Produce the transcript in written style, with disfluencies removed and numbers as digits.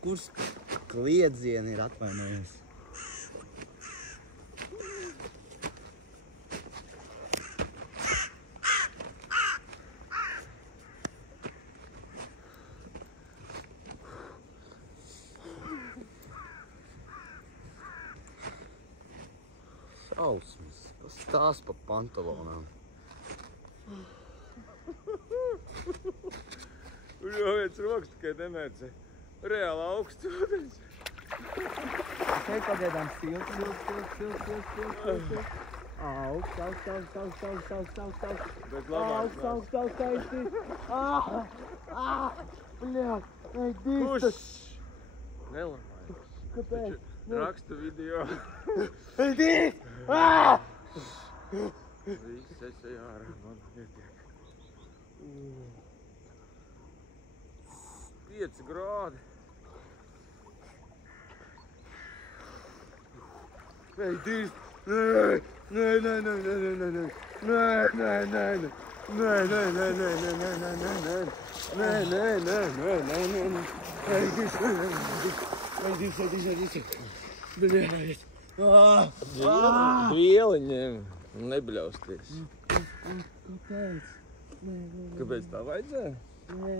Kurš kliedzieni ir atvainojies? Šausmas, kas tās pa pantalonām? Uz jau viens rokas tikai nemērce. Reāli augsts ūdens. Šeit pagaidām silts. Augsts. Bet labāk Skaisti. Bļāt, ej, dīstas. Puš! Nelamājies. Kāpēc? Rakstu video. Ej, dīst! Viss esi ārā, man pietiek. 5 grādi. Ej, dīst! Nē! Ej, dīst! Bļāt! Vieli ņem un nebļausties. Kāpēc? Kāpēc tā vajadzēja? Nē.